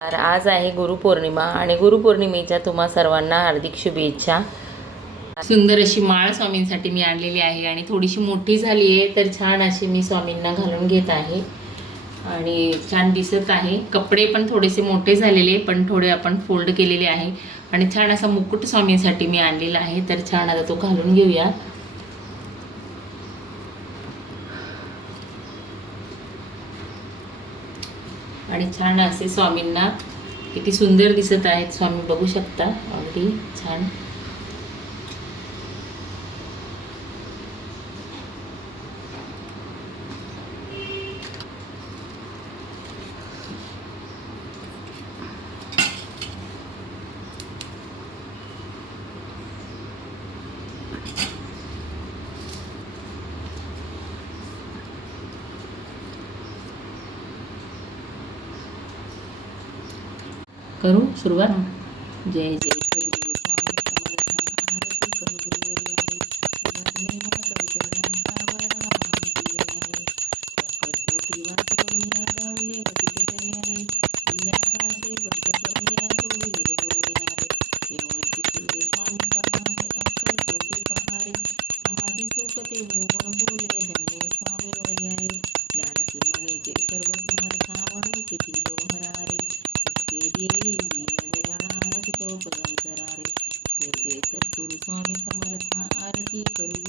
तर आज आहे गुरुपौर्णिमा आणि गुरुपौर्णिमेच्या तुम्हा सर्वांना हार्दिक शुभेच्छा. सुंदर अशी माळ स्वामींसाठी मी आणलेली आहे आणि थोडीशी मोठी झाली आहे तर छान अशी मी स्वामींना घालून घेत आहे. आणि छान दिसत आहे. कपडे पण थोडेसे मोठे झालेले पण थोडे आपण फोल्ड केलेले आहे. आणि छान असा मुकुट स्वामींसाठी मी आणलेला आहे तर छान आता तो घालून घेऊया. आणि छान असे स्वामींना किती सुंदर दिसत आहेत. स्वामी बघू शकता. अगदी छान. करू सुरुवात? जय जय सद्गुरु स्वामी स्वामी आरती करू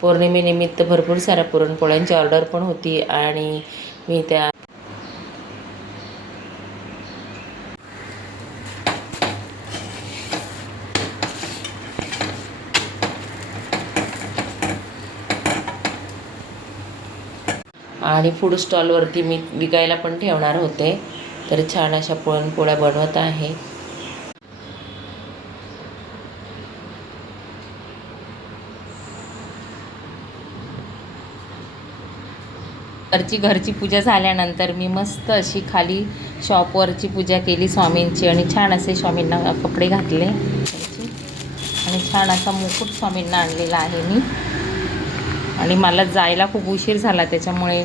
पौर्णिमेनिमित्त भरपूर साऱ्या पुरणपोळ्यांची ऑर्डर पण होती आणि मी त्या आणि फूड स्टॉलवरती मी विकायला पण ठेवणार होते. तर छान अशा पुरणपोळ्या बनवत आहे. घरची घरची पूजा झाल्यानंतर मी मस्त अशी खाली शॉपवरची पूजा केली स्वामींची आणि छान असे स्वामींना कपडे घातले. आणि छान असा मुकुट स्वामींना आणलेला आहे मी. आणि मला जायला खूप उशीर झाला त्याच्यामुळे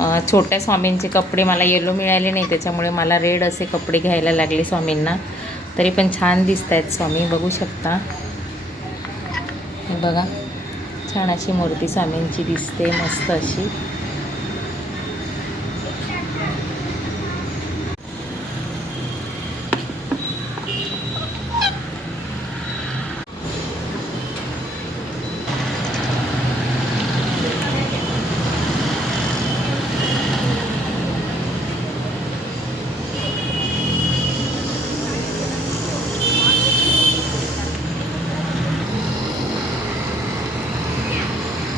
छोट्या स्वामींचे कपडे मला येलो मिळाले नाही त्याच्यामुळे मला रेड असे कपडे घ्यायला लागले स्वामींना. तरी पण छान दिसत आहेत स्वामी बघू शकता. हे बघा छान अशी मूर्ती स्वामींची दिसते मस्त अशी.